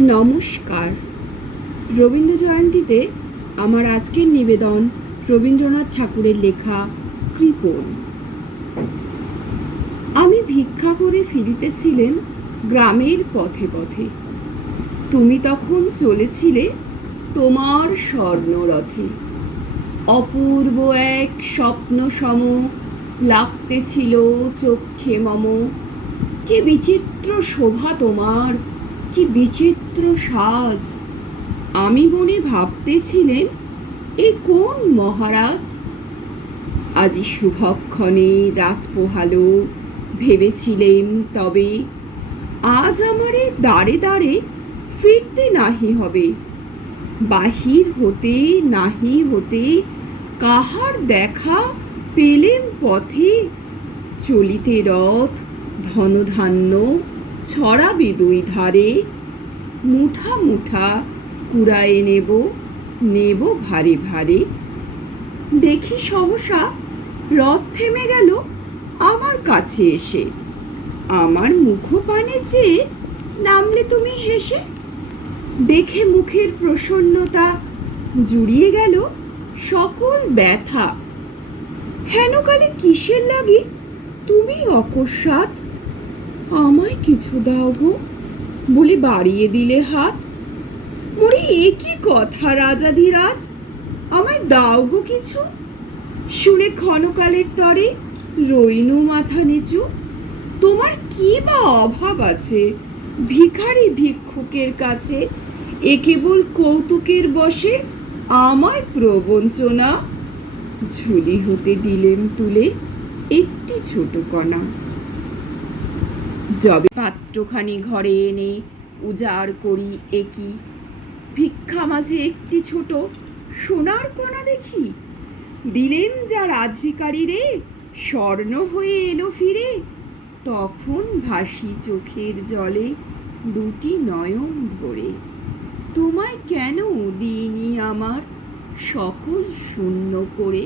নমস্কার। রবীন্দ্র জয়ন্তীতে আমার আজকের নিবেদন রবীন্দ্রনাথ ঠাকুরের লেখা কৃপণ। আমি ভিক্ষা করে ফিরিতেছিলেন গ্রামের পথে পথে। তুমি তখন চলেছিলে তোমার স্বর্ণরথে। অপূর্ব এক স্বপ্ন সম লাগতেছিল চক্ষে মম। কি বিচিত্র শোভা তোমার, কি বিচিত্র সাজ। আমি মনে ভাবতেছিলেন এ কোন মহারাজ। আজি শুভক্ষণে রাত পোহালো, ভেবেছিলেম তবে আজ আমারে দাঁড়ে দাঁড়ে ফিরতে নাহি হবে। বাহির হতে নাহি হতে কাহার দেখা পেলেম পথে। চলিতে রথ ধনধান্য ছড়াবে দুই ধারে। মুঠা মুঠা কুড়ায়ে নেব, নেব ভারে ভারে। দেখি সহসা রথ থেমে গেল আমার কাছে এসে। আমার মুখপানে চেয়ে নামলে তুমি হেসে। দেখে মুখের প্রসন্নতা জুড়িয়ে গেল সকল ব্যথা। হেনকালে কিসের লাগি তুমি অকস্মাৎ আমায় কিছু দাও গো বলে বাড়িয়ে দিলে হাত। মরি এ কি কথা রাজাধিরাজ, আমায় দাও গো কিছু। শুনে ক্ষণকালের তরে রইনু মাথা নিচু। তোমার কি বা অভাব আছে ভিখারি ভিক্ষুকের কাছে? এ কেবল কৌতুকের বসে আমায় প্রবঞ্চনা। ঝুলি হতে দিলেম তুলে একটি ছোট কণা। যবে পাত্রখানি ঘরে এনে উজাড় করি একই, ভিক্ষা মাঝে একটি ছোট সোনার কণা দেখি। দিলেন যা রাজভিকারি রে, স্বর্ণ হয়ে এলো ফিরে। তখন ভাসি চোখের জলে দুটি নয়ন ভরে। তোমায় কেন দিইনি আমার সকল শূন্য করে।